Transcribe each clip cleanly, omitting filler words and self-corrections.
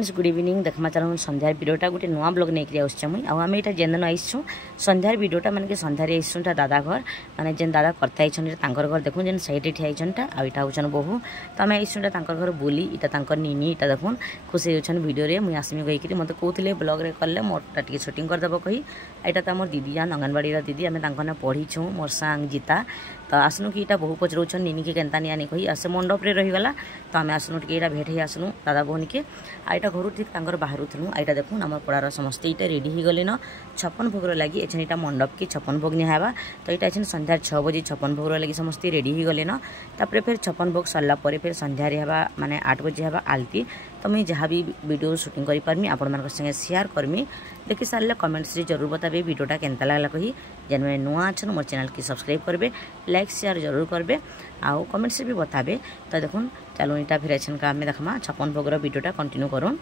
Friends good evening देखमा चलो संध्यार वीडियोटा गोटे नुआ ब्लॉग नहीं आसुँ मुई आम यहाँ जेन आईसुँ संध्यार वीडियोटा मानक संध्यार आईसुँटा दादा घर माने जेन दादा करता घर देखूँ जेन सैड ठियाईटा आईटा हूँ बहु तो आम आईसुँटा घर बुली इटा निनी इटा देखुन खुशी होन वीडियो मुझे आसमी कहीकि मत कहते ब्लॉग रे कले मोरटा टी शूटिंग करदेव कही यहाँ तो मोर दीदी जान अंगनवाड़ी दीदी आम पढ़ीछूँ मोर सांग जीता तो आसनु कि बहु पचर निनी के केन्ता नियानी कही आसे मंडप रे रहीगला तो आम आसनु टे भेट ही आसनु दादा भौनी के आईटा घर ठीक बाहर थलु आईटा देखुन आम पड़ार समस्ते इटा रेडी हो गले न 56 भोगर लगी एछन इटा मंडप की 56 भोग निहाबा तो यहाँ एछन संध्या 6 बजे 56 भोगर लगी समस्ते रेडी हो गले न तापर फिर 56 भोग सरला फिर संध्यारे हवा माने 8 बजे हवा आलती तो मुझे जहाँ भी वीडियो शूटिंग करी पारमी आपण मान संगे शेयर करमी देखि सारे कमेंट्स रे जरूर बताबे वीडियोटा केनता लागला कही जेन मैंने नुआ अच्छन मोर चैनल की सब्सक्राइब करबे लाइक शेयर जरूर करबे आउ कमेंट्स भी बताबे तो देखुन चलो इटा फिर एछन का आम देखमा 56 भोगर वीडियोटा कंटिन्यू करूँ।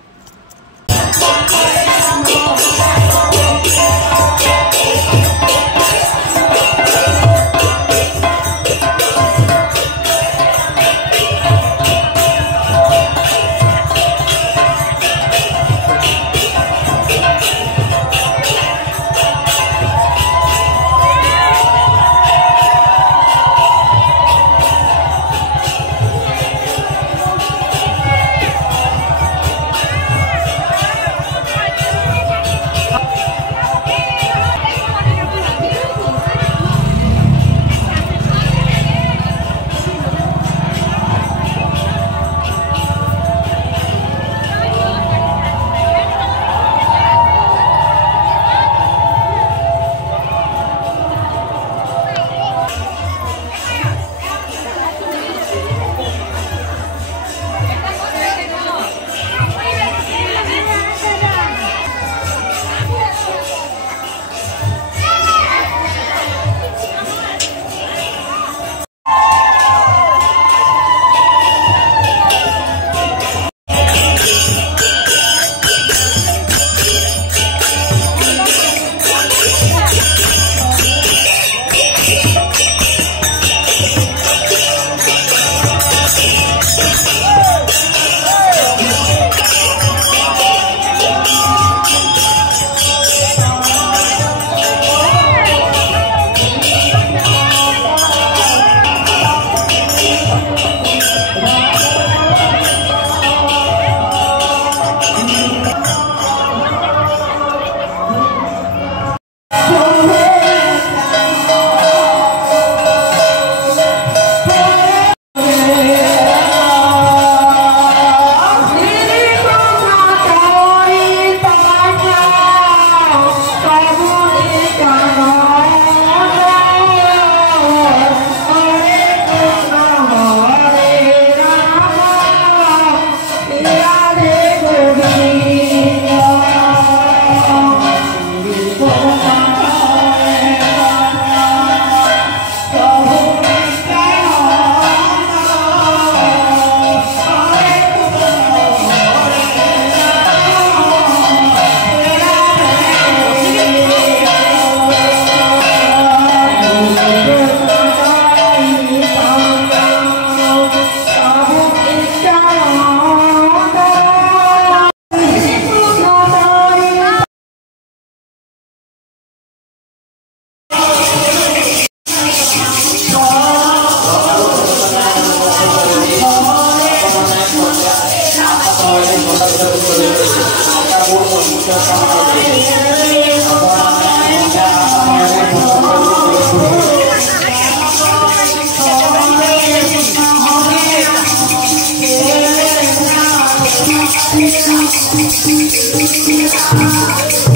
Thank you.